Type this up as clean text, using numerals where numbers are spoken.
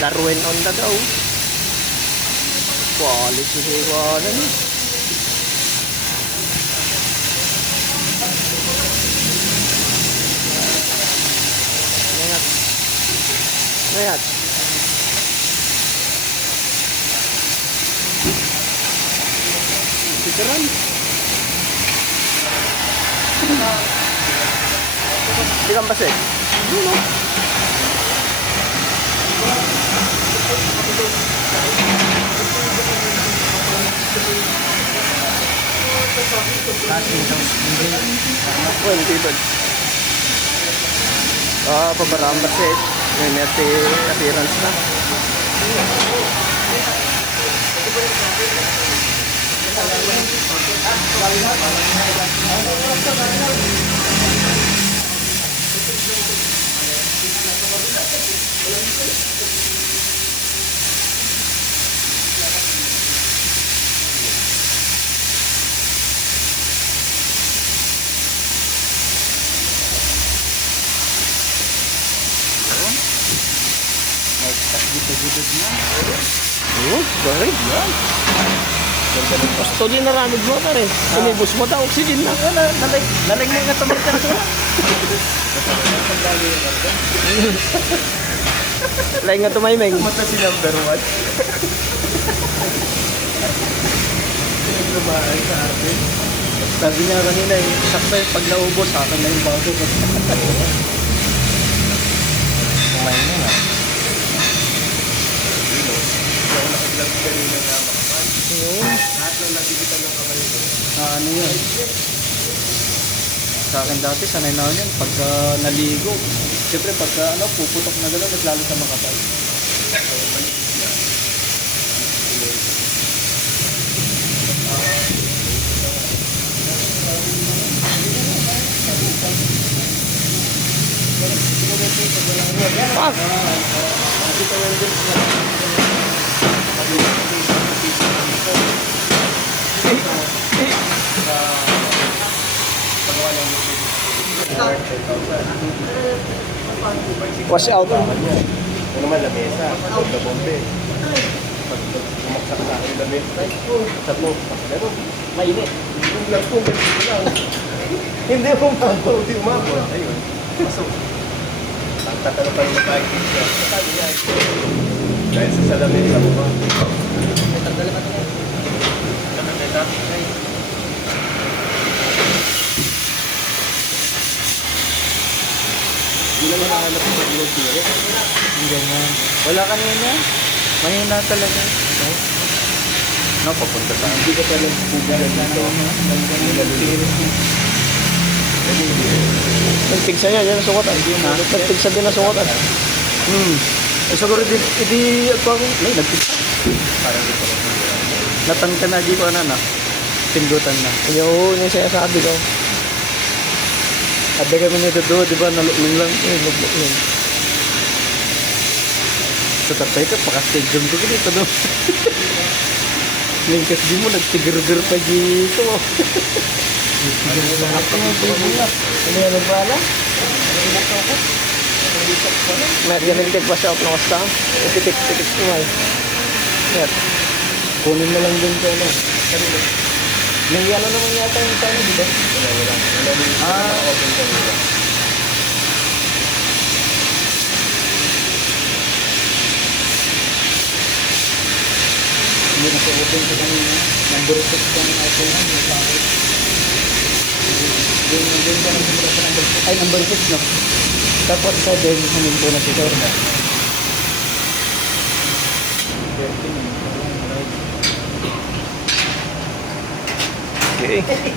Darwin on the go. Quality hiwanan. Ingat. Ingat. Sikeran. Ikan pasir. Dulu. Pabarang pasir. May neti appearance na. Gudod na. Galing. Pas tuloy na ramid mo ka rin. Umibos mo ta, oxygen na. Nalig mo nga tumar ka na sila. Lain nga tumaymeng. Mata si number 1. Pinaglumaan sa atin. Sabi niya kanina, sakto pag naubos, sa akin na yung bago. Kumain na nga. Lahat ng nabibitan ng kamay ko. Ano yun? Sa akin dati, sanay na yun. Pagka naligo, siyempre pagka puputok na gano'n, at lalo sa makapal. Pak! Wash out. Ano naman, lamesa. Pagka-bombe. Pag bumaksak sa akin lamesa, sa po, mainit. Yung lang po, ganito lang. Hindi umabot, hindi umabot. Ayun, pasok. Tatanong pa rin na tayo siya. Sabi niya, dahil sa salamin sa mukha. Tagdala ka ito. Tagdala ka. Hindi naman nakahanap sa vlog here. Hindi naman. Wala kanina. Mahina talaga. No, papunta tayo. Hindi ka talaga bugalan na ito. Nagpigsa niya, yan ang sukotan. Nagpigsa din ang sukotan. Siguro hindi ako may nagpigsa. Parang dito. Natan ka na, di ko na. Pindutan na. Yun yung sinasabi ko. Ada kami nito doon, di ba? Nalukling lang. Lublok yun. Sa tatay ka, paka-stadium ko ganito, no? Lingkas di mo, nagtigir-gir pa dito. Ano yan ang pala? Mayat yan nagtitig pa siya na kasta. Ipitik-pitik kumay. Mayat. Kunin na lang din ko, no? May yalo naman yata yung sana, di ba? Wala. Open ka nila. Hindi na po open ka kanina. Number 6 ka ng open na. Yung ka ng number 6. Ay, number 6, no? Tapos 7, huminto na si Sir. 13. Okay.